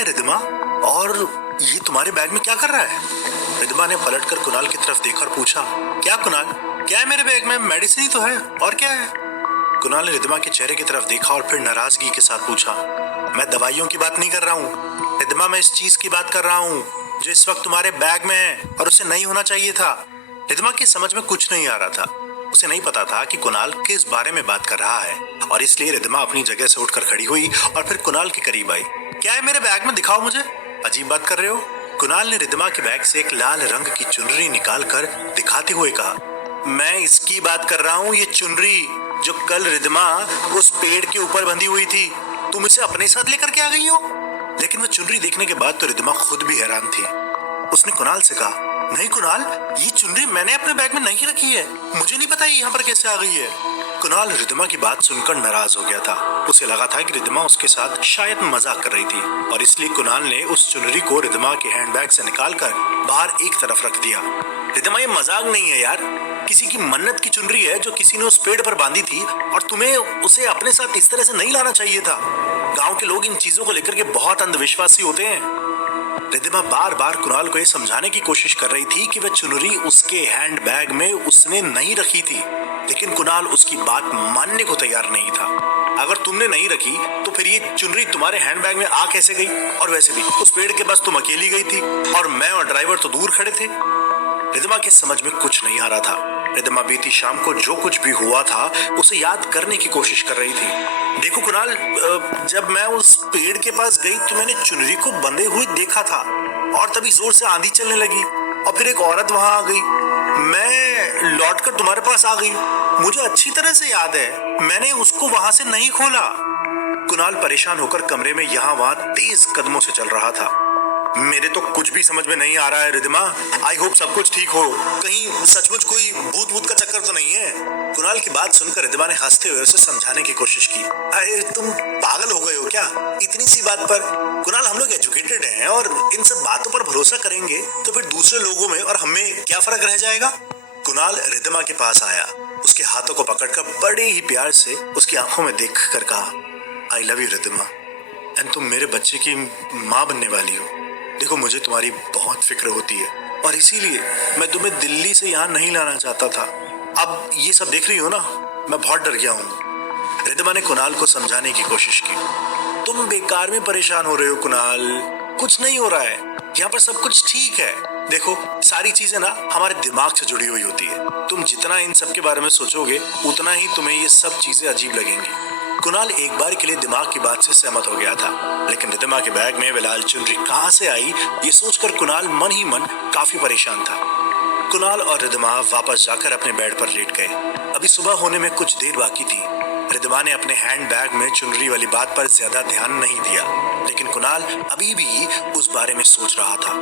है रिद्धिमा? और ये तुम्हारे बैग में क्या कर रहा है? रिद्धिमा ने पलटकर कुणाल की तरफ देखा और पूछा, क्या कुणाल, क्या है मेरे बैग में? मेडिसिन ही तो है, और क्या है? कुणाल ने रिद्धिमा के चेहरे की तरफ देखा और फिर नाराजगी के साथ पूछा, मैं दवाइयों की बात नहीं कर रहा हूँ रिद्धिमा, मैं इस चीज की बात कर रहा हूँ जो इस वक्त तुम्हारे बैग में है और उसे नहीं होना चाहिए था। रिद्धिमा की समझ में कुछ नहीं आ रहा था। उसे नहीं पता था कि कुणाल किस बारे में बात कर रहा है और इसलिए रिद्धिमा अपनी जगह से उठकर खड़ी हुई और फिर कुणाल के करीब आई। क्या है मेरे बैग में, दिखाओ मुझे, अजीब बात कर रहे हो। कुणाल ने रिद्धिमा के बैग से एक लाल रंग की चुनरी निकालकर दिखाते हुए कहा, मैं इसकी बात कर रहा हूँ, ये चुनरी जो कल रिद्धिमा उस पेड़ के ऊपर बंधी हुई थी, तुम इसे अपने साथ लेकर के आ गई हो। लेकिन वह चुनरी देखने के बाद तो रिद्धिमा खुद भी हैरान थी। उसने कुणाल से कहा, नहीं कुणाल, ये चुनरी मैंने अपने बैग में नहीं रखी है, मुझे नहीं पता ये यहाँ पर कैसे आ गई है। कुणाल रिद्धिमा की बात सुनकर नाराज हो गया था। उसे लगा था कि रिद्धिमा उसके साथ शायद मजाक कर रही थी और इसलिए कुणाल ने उस चुनरी को रिद्धिमा के हैंडबैग से निकालकर बाहर एक तरफ रख दिया। रिद्धिमा, ये मजाक नहीं है यार, किसी की मन्नत की चुनरी है जो किसी ने उस पेड़ पर बांधी थी और तुम्हें उसे अपने साथ इस तरह से नहीं लाना चाहिए था। गांव के लोग इन चीजों को लेकर के बहुत अंधविश्वासी होते हैं। रिद्धिमा बार बार कुणाल को यह समझाने की कोशिश कर रही थी कि वह चुनरी उसके हैंडबैग में उसने नहीं रखी थी, लेकिन कुणाल उसकी बात मानने को तैयार नहीं था। अगर तुमने नहीं रखी तो फिर ये चुनरी तुम्हारे हैंडबैग में आ कैसे गई? और वैसे भी उस पेड़ के पास तुम अकेली गई थी और मैं और ड्राइवर तो दूर खड़े थे। रिद्धिमा के समझ में कुछ नहीं आ रहा था। रिद्धिमा बीती शाम को जो कुछ भी हुआ था उसे याद करने की कोशिश कर रही थी। देखो कुणाल, जब मैं उस पेड़ के पास गई तो मैंने चुनरी को बंधे हुए देखा था और तभी जोर से आंधी चलने लगी और फिर एक औरत वहां आ गई। मैं लौटकर तुम्हारे पास आ गई। मुझे अच्छी तरह से याद है, मैंने उसको वहां से नहीं खोला। कुणाल परेशान होकर कमरे में यहाँ वहां तेज कदमों से चल रहा था। मेरे तो कुछ भी समझ में नहीं आ रहा है रिद्धिमा, आई होप सब कुछ ठीक हो, कहीं सचमुच कोई भूत भूत का चक्कर तो नहीं है। कुणाल की बात सुनकर रिद्धिमा ने हंसते हुए उसे समझाने की कोशिश की, अरे तुम पागल हो गए हो क्या इतनी सी बात पर? कुणाल, हम लोग एजुकेटेड हैं और इन सब बातों पर भरोसा करेंगे तो फिर दूसरे लोगों में और हमें क्या फर्क रह जाएगा। कुणाल रिद्धिमा के पास आया, उसके हाथों को पकड़कर बड़े ही प्यार से उसकी आंखों में देख कर कहा, I love you Riddhima, and तुम मेरे बच्चे की माँ बनने वाली हो। देखो, मुझे तुम्हारी बहुत फिक्र होती है और इसीलिए मैं तुम्हें दिल्ली से यहाँ नहीं लाना चाहता था। अब ये सब देख रही हो ना, मैं बहुत डर गया हूँ। रिद्धिमा ने कुणाल को समझाने की कोशिश की, तुम बेकार में परेशान हो रहे हो कुणाल, कुछ नहीं हो रहा है, यहाँ पर सब कुछ ठीक है। देखो, सारी चीजें ना हमारे दिमाग से जुड़ी हुई होती है। तुम जितना इन सब के बारे में सोचोगे उतना ही तुम्हें ये सब चीजें अजीब लगेंगी। कुणाल एक बार के लिए दिमाग की बात से सहमत हो गया था, लेकिन रिद्धिमा के बैग में वे लाल चुनरी कहां से आई ये सोचकर कुणाल मन ही मन काफी परेशान था। कुणाल और रिद्धिमा वापस जाकर अपने बेड पर लेट गए। अभी सुबह होने में कुछ देर बाकी थी। रिद्धिमा ने अपने हैंड बैग में चुनरी वाली बात पर ज्यादा ध्यान नहीं दिया, लेकिन कुणाल अभी भी उस बारे में सोच रहा था।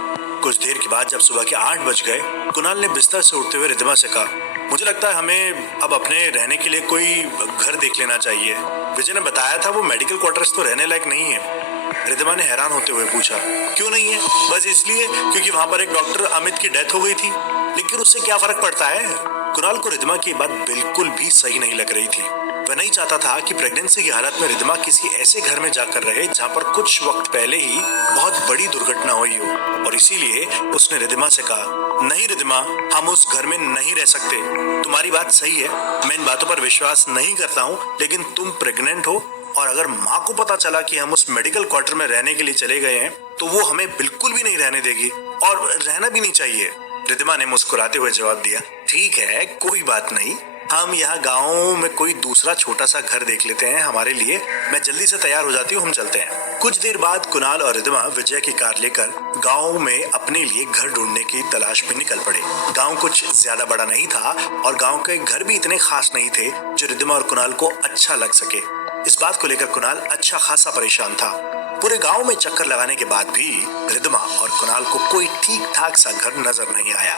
कुछ देर के बाद जब सुबह के 8 बज गए, कुणाल ने बिस्तर से उठते हुए रिद्धिमा से कहा, मुझे लगता है हमें अब अपने रहने के लिए कोई घर देख लेना चाहिए। विजय ने बताया था वो मेडिकल क्वार्टर्स तो रहने लायक नहीं है। रिद्धिमा ने हैरान होते हुए पूछा, क्यों नहीं है? बस इसलिए क्योंकि वहां पर एक डॉक्टर अमित की डेथ हो गई थी। लेकिन उससे क्या फर्क पड़ता है? कुणाल को रिद्धिमा की बात बिल्कुल भी सही नहीं लग रही थी। वह नहीं चाहता था कि प्रेगनेंसी की हालत में रिद्धिमा किसी ऐसे घर में जाकर रहे जहाँ पर कुछ वक्त पहले ही बहुत बड़ी दुर्घटना हुई हो, और इसीलिए उसने रिद्धिमा से कहा, नहीं रिद्धिमा, हम उस घर में नहीं रह सकते। तुम्हारी बात सही है, मैं इन बातों पर विश्वास नहीं करता हूँ, लेकिन तुम प्रेग्नेंट हो और अगर माँ को पता चला कि हम उस मेडिकल क्वार्टर में रहने के लिए चले गए हैं तो वो हमें बिल्कुल भी नहीं रहने देगी और रहना भी नहीं चाहिए। रिद्धिमा ने मुस्कुराते हुए जवाब दिया, ठीक है, कोई बात नहीं, हम यहाँ गाँव में कोई दूसरा छोटा सा घर देख लेते हैं हमारे लिए। मैं जल्दी से तैयार हो जाती हूँ, हम चलते हैं। कुछ देर बाद कुणाल और रिद्धिमा विजय की कार लेकर गांव में अपने लिए घर ढूंढने की तलाश में निकल पड़े। गांव कुछ ज्यादा बड़ा नहीं था और गांव के घर भी इतने खास नहीं थे जो रिद्धिमा और कुणाल को अच्छा लग सके। इस बात को लेकर कुणाल अच्छा खासा परेशान था। पूरे गांव में चक्कर लगाने के बाद भी रिद्धिमा और कुणाल को कोई ठीक ठाक सा घर नजर नहीं आया।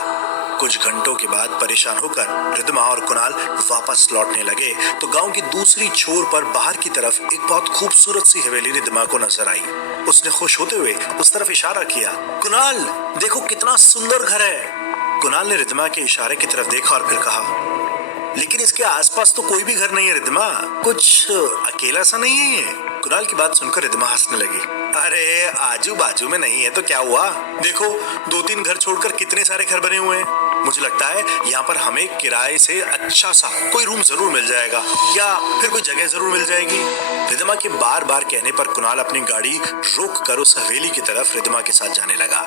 कुछ घंटों के बाद परेशान होकर रिद्धिमा और कुणाल वापस लौटने लगे तो गांव की दूसरी छोर पर बाहर की तरफ एक बहुत खूबसूरत सी हवेली रिद्धिमा को नजर आई। उसने खुश होते हुए उस तरफ इशारा किया, कुणाल देखो कितना सुंदर घर है। कुणाल ने रिद्धिमा के इशारे की तरफ देखा और फिर कहा, लेकिन इसके आसपास तो कोई भी घर नहीं है रिद्धिमा, कुछ अकेला सा नहीं है ये? कुणाल की बात सुनकर रिद्धिमा हंसने लगी। अरे आजू बाजू में नहीं है तो क्या हुआ, देखो 2-3 घर छोड़कर कितने सारे घर बने हुए हैं। मुझे लगता है यहाँ पर हमें किराए से अच्छा सा कोई रूम जरूर मिल जाएगा या फिर कोई जगह जरूर मिल जाएगी। रिद्धिमा के बार बार कहने पर कुणाल अपनी गाड़ी रोक कर उस हवेली की तरफ रिद्धिमा के साथ जाने लगा।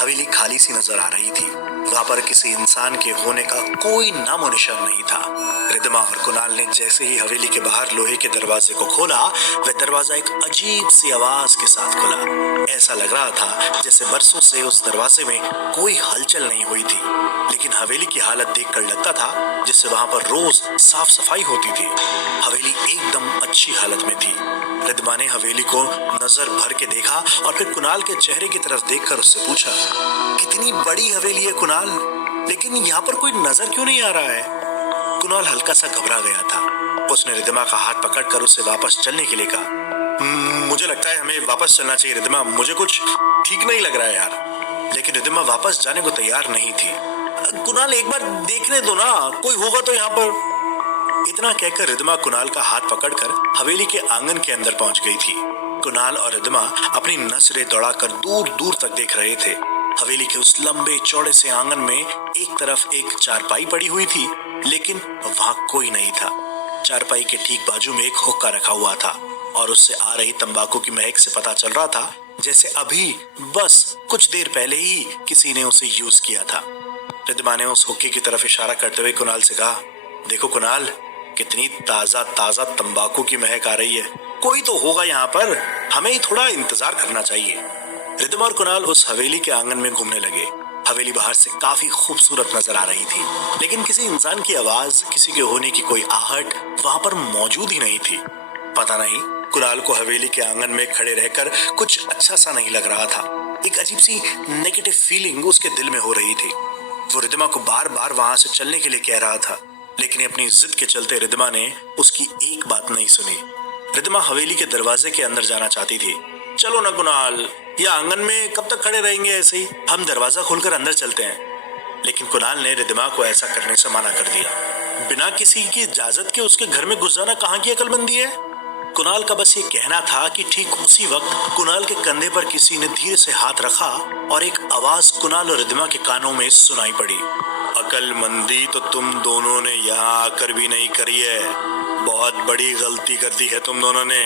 हवेली खाली सी नजर आ रही थी, वहां पर किसी इंसान के होने का कोई नामो निशान नहीं था। रिद्धिमा और कुणाल ने जैसे ही हवेली के बाहर लोहे के दरवाजे को खोला, वह दरवाजा एक अजीब सी आवाज के साथ खुला। ऐसा लग रहा था जैसे बरसों से उस दरवाजे में कोई हलचल नहीं हुई थी, लेकिन हवेली की हालत देखकर लगता था जैसे वहां पर रोज साफ सफाई होती थी। हवेली एकदम अच्छी हालत में थी। रिद्धिमा ने हवेली को नजर भर के देखा और फिर कुणाल के चेहरे की तरफ देखकर उससे पूछा, कितनी बड़ी हवेली है कुणाल, लेकिन यहाँ पर कोई नजर क्यों नहीं आ रहा है? कुणाल हल्का सा घबरा गया था। उसने रिद्धिमा का हाथ पकड़कर उसे वापस चलने के लिए कहा। मुझे लगता है हमें वापस चलना चाहिए रिद्धिमा, मुझे कुछ ठीक नहीं लग रहा है यार। लेकिन रिद्धिमा वापस जाने को तैयार नहीं थी। कुणाल एक बार देखने दो ना, कोई होगा तो यहाँ पर। इतना कहकर रिद्धिमा कुणाल का हाथ पकड़कर हवेली के आंगन के अंदर पहुंच गई थी। कुणाल और रिद्धिमा अपनी नजरें दौड़ाकर दूर दूर तक देख रहे थे। हवेली के उस लंबे चौड़े से आंगन में एक तरफ एक चारपाई पड़ी हुई थी, लेकिन वहां कोई नहीं था। चारपाई के ठीक बाजू में एक हुक्का रखा हुआ था और उससे आ रही तंबाकू की महक से पता चल रहा था जैसे अभी बस कुछ देर पहले ही किसी ने उसे यूज किया था। रिद्धिमा ने उस हुक्के की तरफ इशारा करते हुए कुणाल से कहा, देखो कुणाल, कितनी ताजा ताजा तंबाकू की महक आ रही है, कोई तो होगा यहाँ पर, हमें थोड़ा इंतजार करना चाहिए। रिद्धिमा और कुणाल उस हवेली के आंगन में घूमने लगे। हवेली बाहर से काफी खूबसूरत नजर आ रही थी, लेकिन किसी इंसान की आवाज, किसी के होने की कोई आहट वहां पर मौजूद ही नहीं थी। पता नहीं, कुणाल को हवेली के आंगन में खड़े रहकर कुछ अच्छा सा नहीं लग रहा था। एक अजीब सी नेगेटिव फीलिंग उसके दिल में हो रही थी। वो रिद्धिमा को बार बार वहां से चलने के लिए कह रहा था, लेकिन अपनी जिद के चलते रिद्धिमा ने उसकी एक बात नहीं सुनी। रिद्धिमा हवेली के दरवाजे के अंदर जाना चाहती थी। चलो ना कुणाल, या आंगन में कब तक खड़े रहेंगे ऐसे ही, हम दरवाजा खोलकर अंदर चलते हैं। लेकिन कुणाल ने रिद्धिमा को ऐसा करने से मना कर दिया। बिना किसी की इजाजत के उसके घर में घुस जाना कहाँ की अक्लमंदी है? कुणाल का बस ये कहना था कि ठीक उसी वक्त कुणाल के कंधे पर किसी ने धीरे से हाथ रखा और एक आवाज कुणाल और रिद्धिमा के कानों में सुनाई पड़ी, अकलमंदी तो तुम दोनों ने यहाँ आकर भी नहीं करी है, बहुत बड़ी गलती कर दी है तुम दोनों ने।